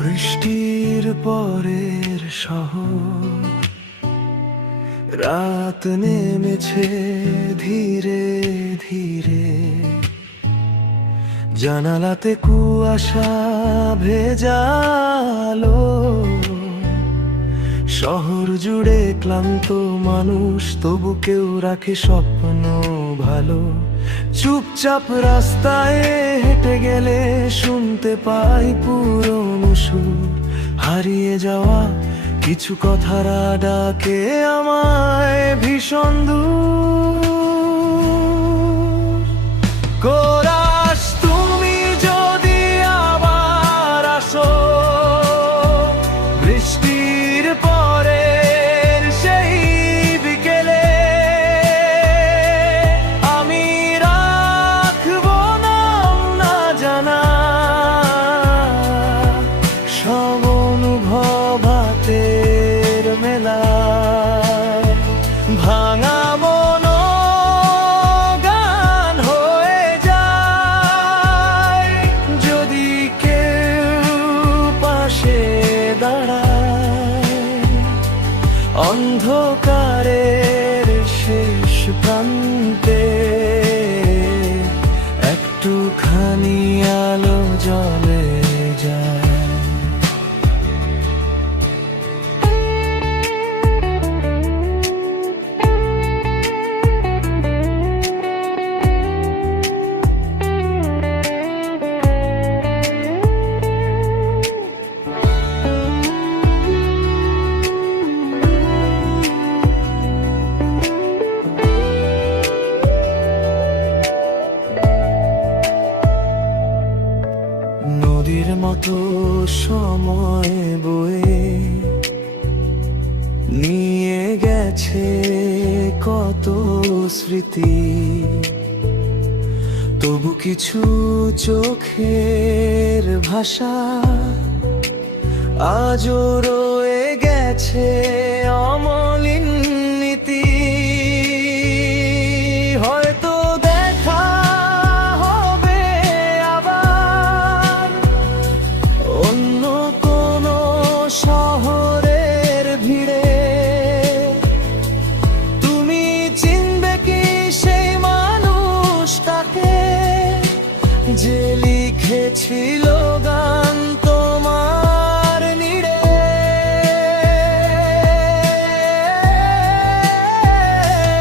বৃষ্টির পরের শহর, রাত নেমেছে ধীরে ধীরে, জানালাতে কুয়াশা ভেজালো। শহর জুড়ে ক্লান্ত মানুষ, তবু কেউ রাখে স্বপ্ন ভালো। চুপচাপ রাস্তায় হেঁটে গেলে শুনতে পাই পুরনো সুর, হারিয়ে যাওয়া কিছু কথার ডাকে আমায় ভীষণ দূর। কোরাস, তুমি যদি আবার আসো, বৃষ্টির পরের সেই বিকেলে, আমি রাখবো নাম না জানা সব অনুভব হাতের মেলায়। ভাঙা মন গান হয়ে যায় যদি কেউ পাশে দাঁড়ায়। অন্ধকারের শেষ প্রান্তে একটুখানি আলো জ্বলে যায়। নদীর মতো সময় বয়ে নিয়ে গেছে কত স্মৃতি, তবু কিছু চোখের ভাষা আজও রয়ে গেছে অমলিন নীতি। হয়তো দেখা হবে আবার অন্য কোনো শহরের ভিড়ে। তুমি চিনবে কি সেই মানুষটাকে যে লিখেছিল গান তোমার নিড়ে?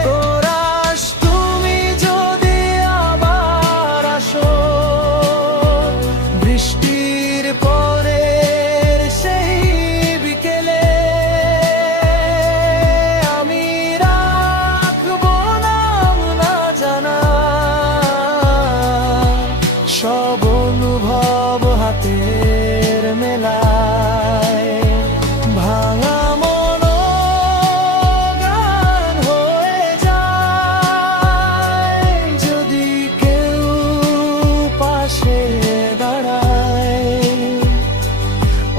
কোরাস, তুমি যদি আবার আসো, বৃষ্টির পরের সেই বিকেলে, আমি রাখবো নাম না জানা সব অনুভব হাতের মেলায়। ভাঙা মন গান হয়ে যায় যদি কেউ পাশে দাঁড়ায়।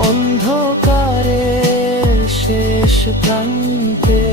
অন্ধকারের শেষ প্রান্তে